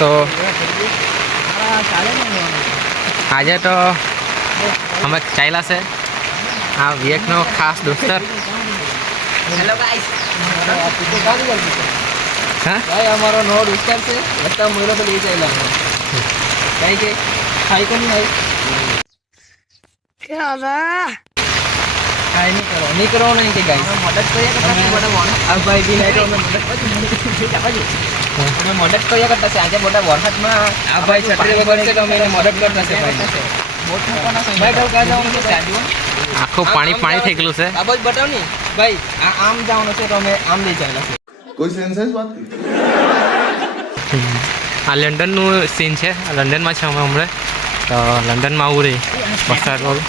તો આજે તો અમે ચાલ્યા છે આ વિવેકનો ખાસ દોસ્તર. Hello guys. હા ભાઈ અમારો નવો દોસ્તર છે એટલે મોરો તો લઈ ચાલ્યા ભાઈ કે ખાઈ કોની ભાઈ કે હવે ખાઈ નહીં કરો નહીં કે ગાઈસ મદદ કર્યા કરતા છે બોડા વોન આ ભાઈ બી નહીં તો અમે મદદ કર્યા કરતા છે આજે બોડા વરસાદમાં આ ભાઈ છત્રી વગર છે તો અમે એને મદદ કરતા છે ભાઈ ભાઈ તો કા જવાનું છે સાજુ આખું પાણી પાણી થઈ ગયેલું છે. આ બસ બતાવ ની ભાઈ આ આમ જવાનું છે તો અમે આમ લઈ ચાલ્યા છે. कोई सेंस है इस बात की? આ લંડનનું સીન છે. લંડનમાં છે અમે હમણાં તો લંડનમાં આવું રહી વરસાદ વાળું.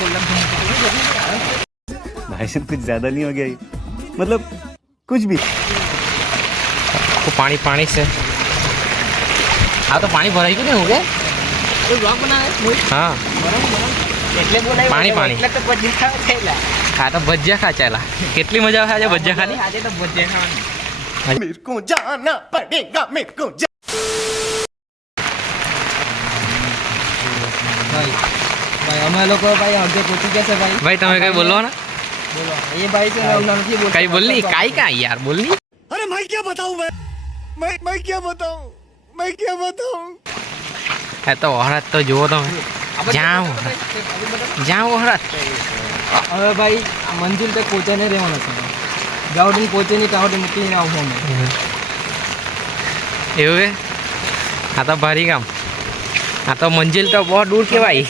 भाई साहब कुछ ज्यादा नहीं हो गया ये? मतलब कुछ भी. આખું પાણી પાણી છે. આ તો પાણી ભરાઈ ગયું ને હું કે એ બ્લોગ બનાવે હા એટલે બોલાય પાણી પાણી. એટલે તો પછી ખાવા થયેલા આ તો ભજીયા ખાચેલા. કેટલી મજા આવે આજે ભજીયા ખાની. આજે તો ભજીયા ખાવાની मेरे को जाना पड़ेगा मेरे को ભાઈ અમે લોકો ભાઈ આગે પહોંચી ગયા છે ભાઈ. ભાઈ તમે કઈ બોલો ને બોલો એ ભાઈ છે ને હમણાં નથી બોલતો. કઈ બોલની કાઈ કાઈ યાર બોલની. अरे मैं क्या बताऊं मैं क्या बताऊं એ તો વહરાત તો જુઓ તમે જાઓ જાઓ વહરાત. હવે ભાઈ આ મંજિલ તક પહોંચાઈને રહેવાનો છે. ગાવડી પહોંચે નહીં ત્યાં મૂકીને આવું અમે. એવું કે આ તો ભારી કામ. આ તો મંજિલ તો બહુ દૂર કહેવાય.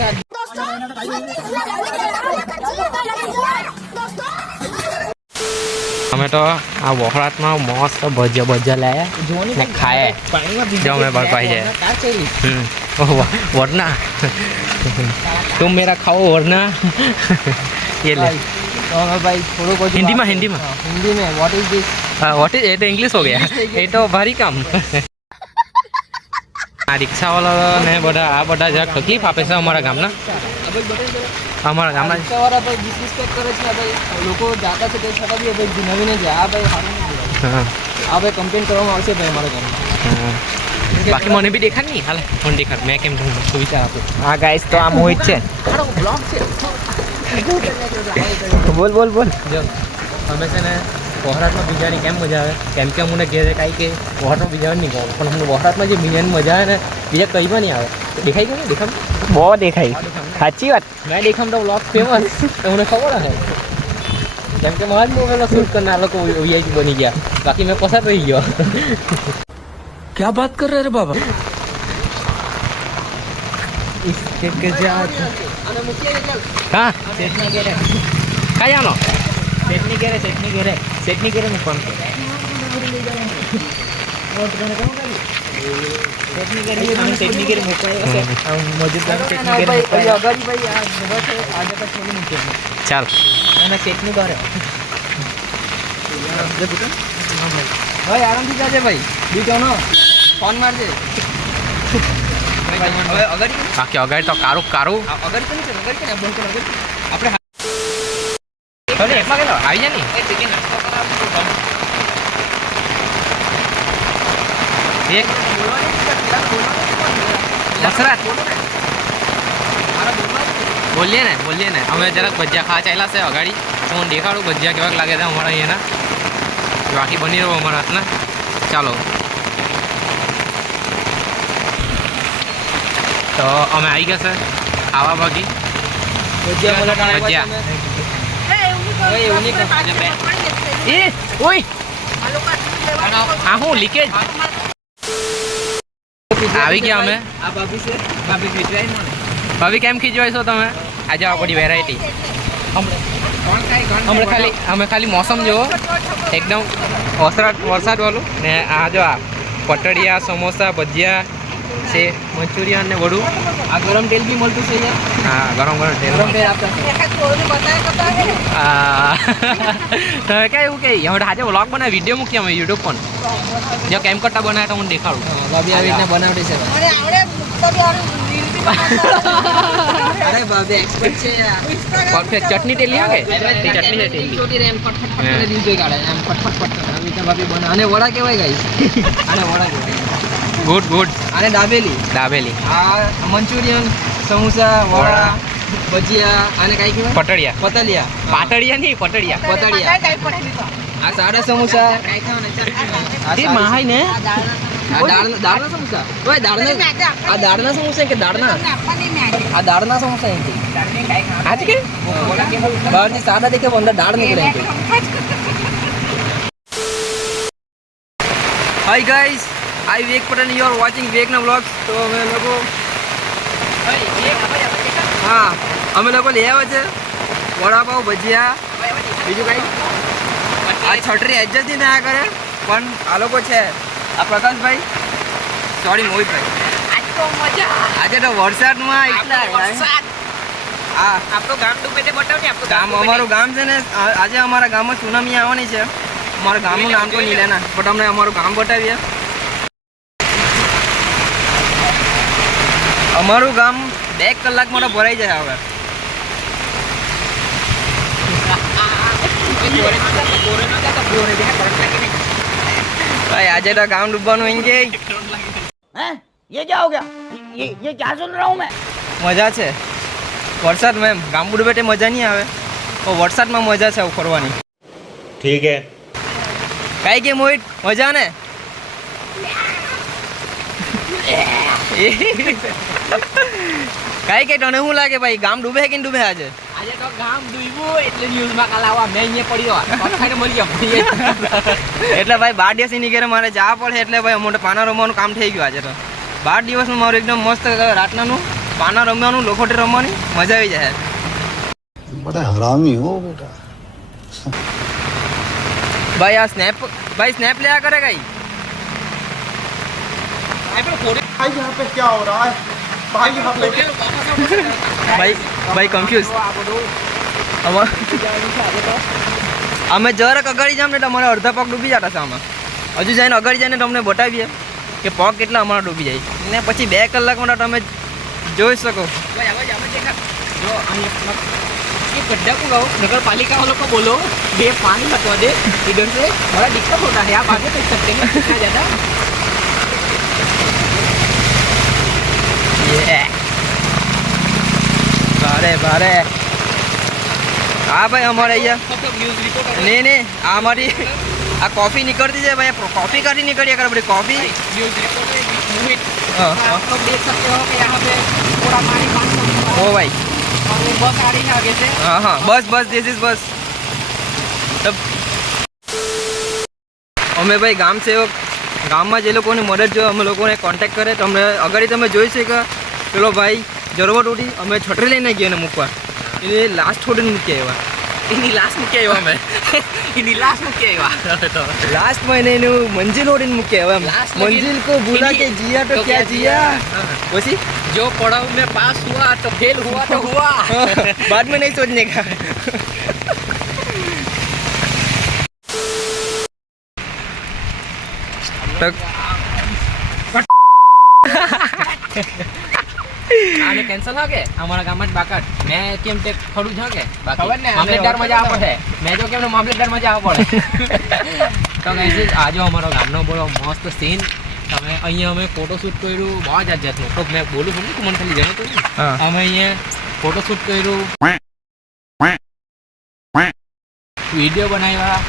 અમે તો આ વખરાતમાં મસ્ત ભજીયા લાયા ને ખાય જો અમે બરપાઈ જાય. વરના તું મેરા ખાઓ વરના ये ले तो हमें भाई थोड़ा कुछ हिंदी में हिंदी में हिंदी में what is this what is ये तो इंग्लिश हो गया ये तो भारी काम. આ રિક્ષાવાળા ને બધા આ બધા જરાક તકલીફ આપે છે અમારા ગામના. અમારા ગામના રિક્ષાવાળા ભાઈ ડિસરિસ્પેક્ટ કરે છે ભાઈ. લોકો જાતા છે તે છતાં બી ભાઈ નવીને જાય આ ભાઈ સારું નથી. હા આ ભાઈ કમ્પ્લેન કરવામાં આવશે ભાઈ અમારા ગામમાં. બાકી મને બી દેખાડ નહીં હાલે મને દેખાડ મેં કેમ તું વિચાર આપું. હા ગાઈસ તો આ મોહિત છે. બ્લોગ છે બોલ બોલ બોલ. જો અમે છે ને વહરાતમાં બીજાની કેમ મજા આવે કેમ કે અમને ઘેરે કાંઈ કે વહરાતમાં બીજાને નહીં કહો પણ અમને વહરાતમાં જે બીજાની મજા આવે ને બીજા કંઈમાં નહીં આવે. દેખાય ગયું ને દેખામ બહુ દેખાય સાચી વાત. મેં દેખામ તો બ્લોગ ફેમસ તો મને ખબર હશે કેમ કે મારા જ મોબાઈલમાં શૂટ કરીને આ લોકો વીઆઈપી બની ગયા બાકી મેં પસાર રહી ગયો. क्या बात कर रहे रे बाबा. હા સેટની ઘેરે કઈ આનો સેટની ઘેરે હું ફોન કરું સેટની ઘેરે મૂકવાયો છે મજૂર સેટની ઘેરે મૂકવાયો અગાડી ભાઈ આ જગહ છે આ જગહ છોડી મૂકી ચાલ અને સેટની બહાર ભાઈ આરામથી જાજે ભાઈ બીજોનો ફોન મારજે હવે અગાડી બાકી અગાડી તો કારું કારું અગાડી તો નહીં અગાડી કે બંધ કર અગાડી આપણે ચાલે એકમાં ગયેલો આવી જા ની એક દસરાત બોલીએ ને અમે જરાક ભજીયા ખાવા ચાલ્યા છે અગાડી તો હું દેખાડું ભજીયા કેવાક લાગે છે અમારા અહીંયાના બાકી બની રહ્યો અમારા હાથના. ચાલો તો અમે આવી ગયા છે ખાવા બાકી ભજીયા. એ ઓય આ હું લીકેજ આવી ગયા અમે. આ ભાભી છે ભાભી ખીચવાય મને ભાભી કેમ ખીચવાય છો તમે આજે આ બધી વેરાયટી અમે ખાલી મોસમ જુઓ એકદમ વરસાદ વાળું ને આ જો આ પટડિયા સમોસા ભજીયા છે મંચુરિયન ને બધું. આ ગરમ તેલ બી મળતું છે હા ગરમ તેલ આપતા તમે કઈ એવું કે હવે આજે વ્લોગ બનાવે વિડીયો મૂકીએ અમે યુટ્યુબ પર જો કેમ કરતા બનાવે તો મને દેખાડું. ભાભી આવી રીતના બનાવતી છે અરે ભાભી એક્સપર્ટ છે પરફેક્ટ ચટણી તેલી આવે કે ચટણી છે તેલી છોટી રે એમ ફટફટ ફટફટ રીલ જોઈ કાઢે એમ ફટફટ ભાભી બનાવે અને વડા કહેવાય ગાઈસ આને વડા કહેવાય ગુડ ગુડ. અને દાબેલી, દાબેલી, આ મંચુરિયન, સમોસા, વડા, ભજીયા અને કઈ કહેવાય પટડિયા, પતલિયા, પાટડિયા નહીં પટડિયા. પતળિયા, આ સાડા સમોસા, આ માહાઈ ને દાળના સમોસા. ઓય આ દાળના સમોસા કે દાળના? આ દાળના સમોસા એમ કે. આજ કે બહારથી સાદા દેખે પણ અંદર દાળ નીકળે એમ કે. Hi guys, I Vivek Patel, you are watching વિવેકના વ્લોગ્સ. તો અમે લોકો હા અમે લોકો લઈ આવ્યા છે વડાપાવ, ભજીયા, બીજું કઈ. આ છટરી એડજસ્ટ નહીં થયા કરે પણ આ લોકો છે. આ પ્રકાશભાઈ, સોરી મોહિતભાઈ. આજે તો વરસાદમાં એટલા હા આપણું ગામ ડૂબે તે બતાવ ને આપણું ગામ અમારું ગામ છે ને. આજે અમારા ગામમાં સુનામી આવવાની છે. અમારા ગામનું નામ તો નહીં લેના બટ અમને અમારું ગામ બતાવીએ. અમારું ગામ 2 કલાકમાં તો ભરાઈ જાય હવે. ભાઈ આજે તો ગામ ડૂબવાનું એમ કે ये क्या हो गया? ये क्या सुन रहा हूँ मैं? મજા છે વરસાદમાં. એમ ગામ ડૂબે તે મજા નહીં આવે તો વરસાદમાં મજા છે ફરવાની. ठीक है. કઈ કે મોહિત મજા ને? કઈ કે તને શું લાગે ભાઈ ગામ ડૂબે કે ડૂબે આજે? આજે તો ગામ ડૂબ્યું એટલે ન્યૂઝમાં કાલ આવવા મેં અહીંયા પડ્યો પથાઈને મળી ગયો. એટલે ભાઈ 12 દિવસ એની ઘરે મારે જવા પડે એટલે ભાઈ અમારે પાના રમવાનું કામ થઈ ગયું આજે તો. 12 દિવસનું મારું એકદમ મસ્ત રાતનાનું પાના રમવાનું, લોખોટી રમવાની મજા આવી જાય. बड़ा हरामी हो बेटा. ભાઈ આ સ્નેપ લેયા કરે કઈ? भाई यहाँ पे क्या हो रहा है? भाई यहाँ पे ભાઈ કન્ફ્યુઝ. અમે જરાક અગાડી જામ ને તમારે અડધા પગ ડૂબી જતા છે આમાં. હજુ જઈને અગાડી જઈને તમને બતાવીએ કે પગ કેટલા અમારા ડૂબી જાય ને પછી 2 કલાકમાં તમે જોઈ શકો. જો ये गड्ढा को गाओ नगर पालिका वालों को बोलो ये पानी हटवा दे इधर से बड़ा दिक्कत होता है आप आगे तक सकते हैं कितना ज्यादा. ભારે હા ભાઈ અમારે અહીંયા નહીં આ અમારી આ કોફી નીકળતી છે ભાઈ. કોફી કાઢી નીકળીએ કરે બધી કોફી. न्यूज़ रिपोर्टर मोहित हाँ, आप लोग देख सकते हो कि यहाँ पे पूरा पानी पानी ઓ ભાઈ और वो बस आ रही है आगे से. હા બસ ધીસ ઇઝ બસ. અમે ભાઈ ગામ સેવક, ગામમાં જે લોકોની મદદ જો અમે લોકોને કોન્ટેક્ટ કરે તો અમે અગાડી તમે જોઈ શકો પેલો ભાઈ જરૂરત ઉઠી અમે છટરી લઈને ગયા એને મૂકવા. એને લાસ્ટ છોડીને મૂકી આવ્યા. इन्हीं लास्ट में क्या हुआ मैं इन्हीं लास्ट में क्या हुआ લાસ્ટ મહિને એનું મંજિલ ઓડીને મૂકી આવ્યા. Last મંજિલ કો ભૂલા કે જીયા તો ક્યાં જીયા. પછી जो पढ़ाओ में पास हुआ तो फेल हुआ तो हुआ. बाद में नहीं सोचने का. આને કેન્સલ હા કે અમારા ગામમાં જ બાકટ મેં કેમ તે ખડું છે કે ખબર ને, મામલેદાર માં જવા પડે. મેં જો કેમ મામલેદાર માં જવા પડે. તો ગાઈસ આજે અમારો ગામનો બોલો મસ્ત સીન. તમે અહીંયા અમે ફોટોશૂટ કર્યું બહુ જાતનું. તો મેં બોલું મને ખાલી જાણો તો હા. અમે અહીંયા ફોટોશૂટ કર્યું, વિડીયો બનાવ્યા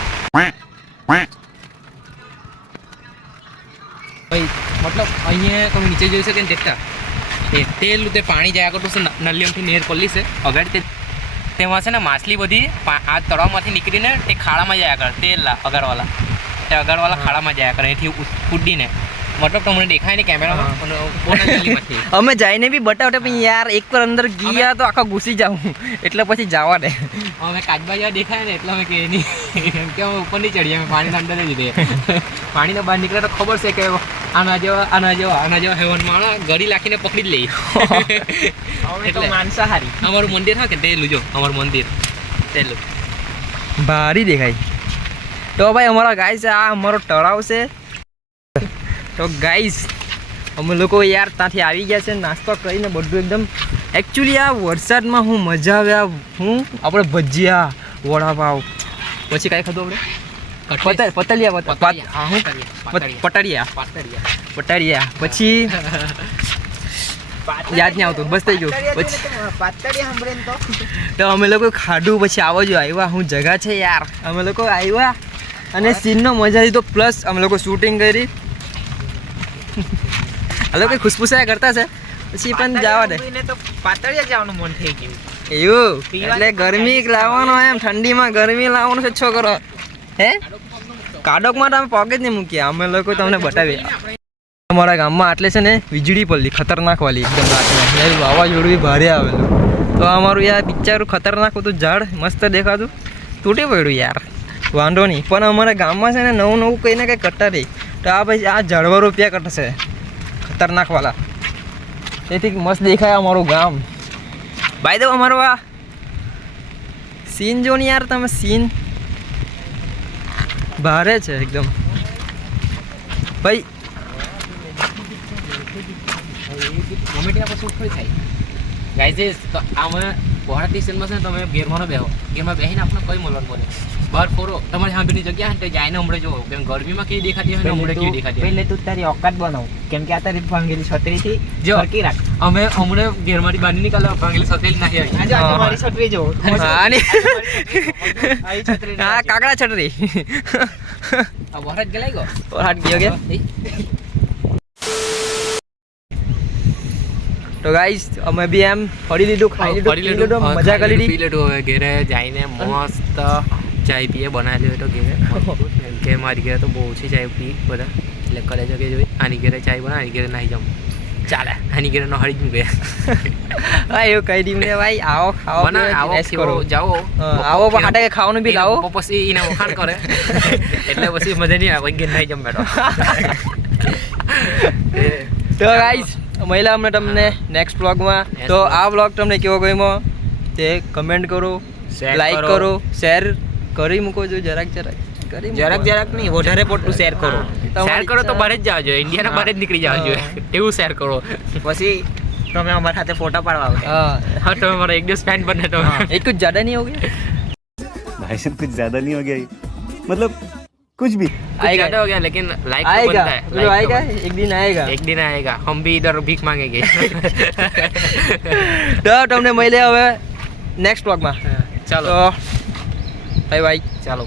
ભાઈ. મતલબ અહીંયા તમે નીચે જોઈ શકો ને દેખતા તેલ તે પાણી જાય આગળ તો નલિયમથી નેર પલ્લી છે અગાડી તેમાં છે ને માછલી બધી આ તળાવમાંથી નીકળીને તે ખાડામાં જાય આગળ તેલ અગાડવાળા તે અગાડવાળા ખાડામાં જાય આગળ એથી ઉડીને મતલબ તમને દેખાય ને કેમેરામાં. અમે જઈને બી બતાવતા પણ યાર એકવાર અંદર ગયા તો આખા ઘૂસી જાઉં એટલે પછી જવા દે. અમે કાચબા જેવા દેખાય ને એટલે અમે કે નહીં કે અમે ઉપર નહીં ચડીએ. અમે પાણીના અંદર જ રહીએ. પાણીના બહાર નીકળે તો ખબર છે કે આના જેવા હેવન માળા ગળી લાખીને પકડી જ લઈએ. એટલે માંસાહારી. અમારું મંદિર હા કે તેલું જો અમારું મંદિર તેલું ભારી દેખાય. તો ભાઈ અમારા ગાય છે આ અમારો તળાવ છે. તો ગાઈસ અમે લોકો યાર ત્યાંથી આવી ગયા છે નાસ્તો કરીને બધું એકદમ. એકચ્યુઅલી આ વરસાદમાં હું મજા આવે. આ આપણે ભજીયા, વડાપાવ પછી કાંઈ ખાધું આપણે પતલિયા પાતળિયા. હું પાતળિયા. પટારિયા પછી યાદ નહીં આવતું બસ થઈ ગયું પછી તો અમે લોકો ખાધું પછી આવો જો આવ્યા હું જગા છે યાર અમે લોકો આવ્યા અને સીનનો મજા લીધો પ્લસ અમે લોકો શૂટિંગ કરી આ લોકો ખુશપુસાયા કરતા છે પછી પણ જવા દે પાતળિયા જવાનું મન થઈ ગયું. એવું એટલે ગરમી લાવવાનો એમ ઠંડીમાં ગરમી લાવવાનો છે છોકરો હે કાડોકમાં તો અમે પગ જ નહીં મૂકીએ અમે લોકો તમને બતાવીએ અમારા ગામમાં આટલે છે ને વીજળી પડલી ખતરનાક વાળી એકદમ રાતના વાવાઝોડું બી ભારે આવેલું તો અમારું યાર બિચારું ખતરનાક હતું ઝાડ મસ્ત દેખાતું તૂટી પડ્યું યાર વાંધો નહીં પણ અમારા ગામમાં છે ને નવું નવું કંઈ ને કંઈ કરતા રહી તો આ પછી આ ઝાડવા રૂપિયા કરશે ખતરનાક વાળા તેથી મસ્ત દેખાય અમારું ગામ બાય દો અમારો આ સીન જો ને યાર તમે સીન ભારે છે એકદમ ભાઈ કોમેડીના પર શૂટ થોડી થાય ગાઈઝ તો આમાં પહોળા સ્ટેશનમાં છે ને તમે ઘેરમાં બેહો ઘેરમાં બેસીને આપણે કઈ મળવાનું બોલે બહાર ફોરો તમારી સાંભળની જગ્યા ને તો જઈને હમણાં જોવો કેમ ગરમીમાં કેવી દેખાતી હોય ને હમણાં કેવી દેખાતી હોય પહેલે તું તારી ઓકાત બનાવ કેમ કે આ તારી ભાંગેલી છત્રીથી જો. ફરકી રાખ. અમે હમણાં ઘેરમાંથી બહાર નીકળ્યા ભાંગેલી સતેલી નાખી આવી આજે આજે મારી છત્રી જો આની આવી છત્રી હા કાકડા છટરી આ વરસ ગલાઈ ગયો હાટ ગયો કે તો ગાઈસ અમે બી એમ ફરી લીધું ખાઈ લીધું પી લીધું મજા કરી લીધી પી લીધું હવે ઘેરે જઈને મસ્ત ચાય પીએ બનાવેલી હોય તો ઘેરે કે મારી ઘેરે તો બહુ ઓછી ચાય પી બધા એટલે કરે છે કે જોઈ આની ઘેરે ચાય બના આની ઘેરે નાહી જાઉં ચાલે આની ઘેરે ન હળી જ મૂકે હા એવું કહી દીધું ને ભાઈ આવો ખાઓ બના આવો ટેસ્ટ કરો કેવો જાઓ આવો પણ હાટે કે ખાવાનું બી લાવો પછી એને વખાણ કરે એટલે પછી મજા નહીં આવે ઘેર નાહી જાઉં બેઠો તો ગાઈસ મહિલા અમને તમને નેક્સ્ટ વ્લોગમાં તો આ વ્લોગ તમને કેવો ગમ્યો તે કમેન્ટ કરો Share લાઈક કરો. કરો શેર કરી મૂકો જો જરાક કરી મૂકો. જરાક નહીં વધારે પડતું શેર કરો શેર કરો તો બહાર જ જાવ જોઈએ ઇન્ડિયાના બહાર જ નીકળી જાવ જોઈએ એવું શેર કરો પછી તમે અમારા સાથે ફોટા પાડવા આવો હા હા તમે મારા એક દિવસ ફેન બને તો एक कुछ ज्यादा नहीं हो गया भाई साहब कुछ ज्यादा नहीं हो गया ये? मतलब कुछ भी कुछ आएगा ज्यादा हो गया लेकिन लाइक तो आएगा बनता है वो like तो आएगा बनता एक दिन आएगा है। एक दिन आएगा हम भी इधर भीख मांगेंगे तो તમને મળીએ હવે નેક્સ્ટ વ્લોગમાં ચાલો તો બાય બાય ચાલો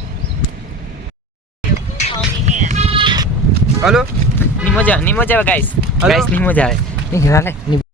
હલો ની મજા આવે ગાઈસ Hello? ની મજા આવે